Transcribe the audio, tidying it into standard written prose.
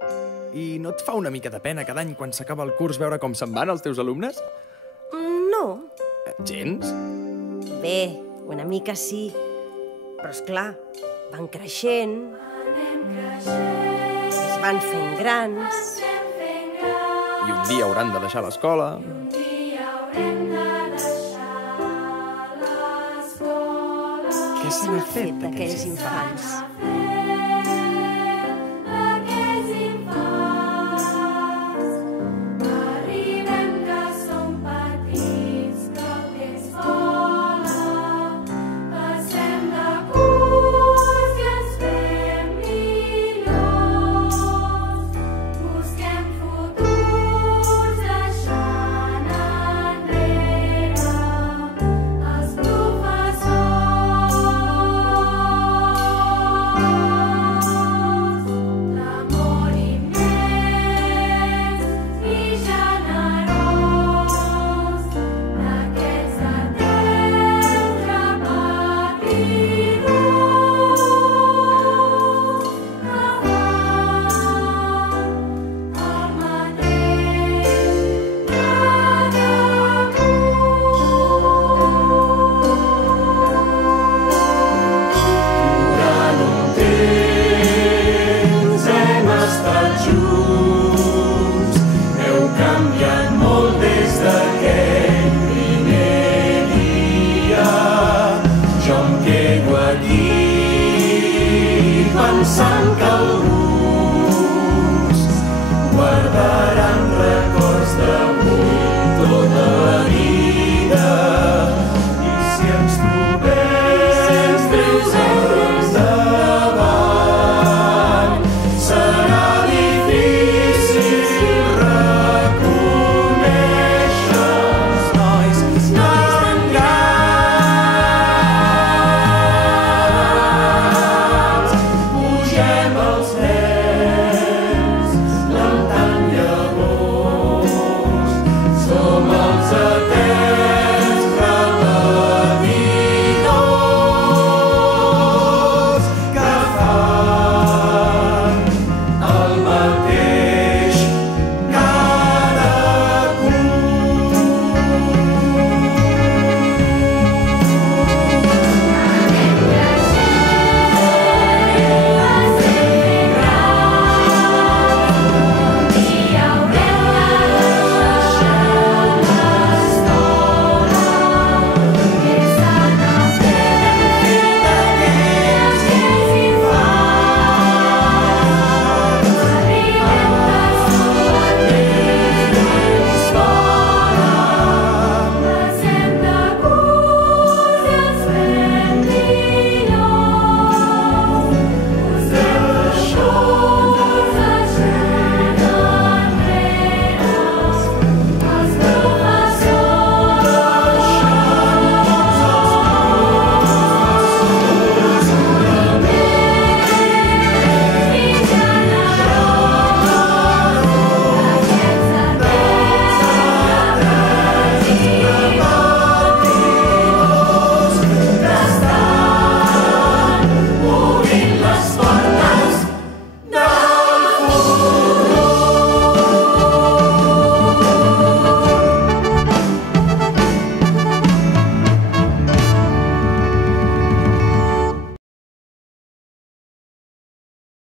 I no et fa una mica de pena cada any quan s'acaba el curs veure com se'n van els teus alumnes? No. Gens? Bé, una mica sí. Però esclar, van creixent, es van fent grans. I un dia hauran de deixar l'escola. Què se n'ha fet d'aquells infants? Pensant que